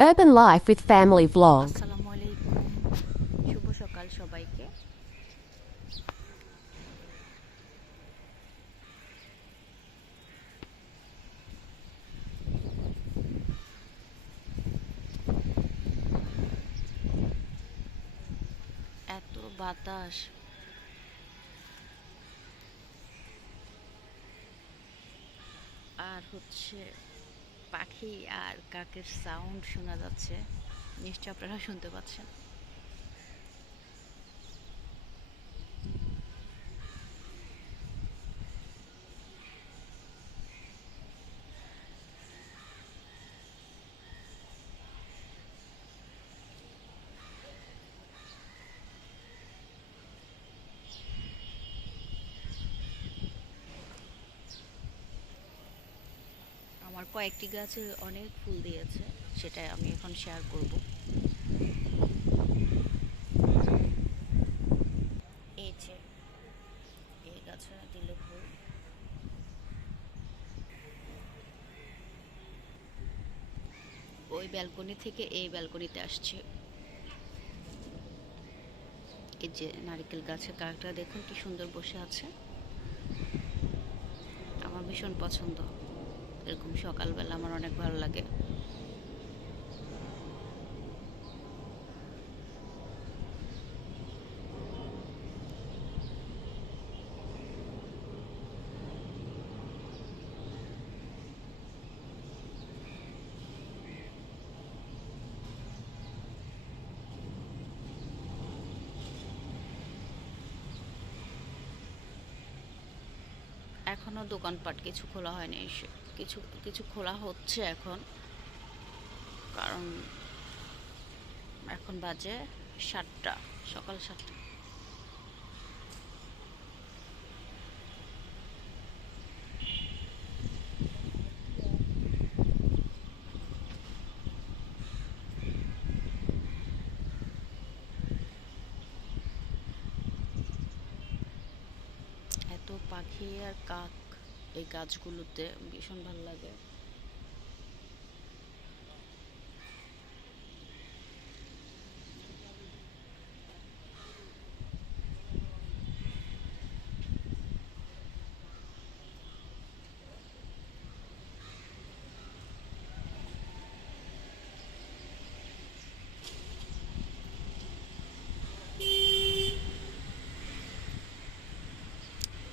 Urban Life with Family Vlog. আসসালামু আলাইকুম শুভ সকাল সবাইকে এত বাতাস। আর হচ্ছে পাখি আর কাকের সাউন্ড শোনা যাচ্ছে। নিশ্চয় আপনারা শুনতে পাচ্ছেন। আমার কয়েকটি গাছে অনেক ফুল দিয়েছে সেটা আমি এখন শেয়ার করব। এই যে, এই ওই ব্যালকনি থেকে এই ব্যালকনিতে আসছে। এই যে নারকেল গাছের কাকটা দেখুন কি সুন্দর বসে আছে। আমার ভীষণ পছন্দ। এরকম সকালবেলা আমার অনেক ভালো লাগে। এখনও দোকানপাট কিছু খোলা হয়নি সে- কিছু কিছু খোলা হচ্ছে এখন। কারণ এখন বাজে সাতটা, সকাল সাতটা। এত পাখি আর কাক এই গাছগুলোতে ভীষণ ভালো লাগে।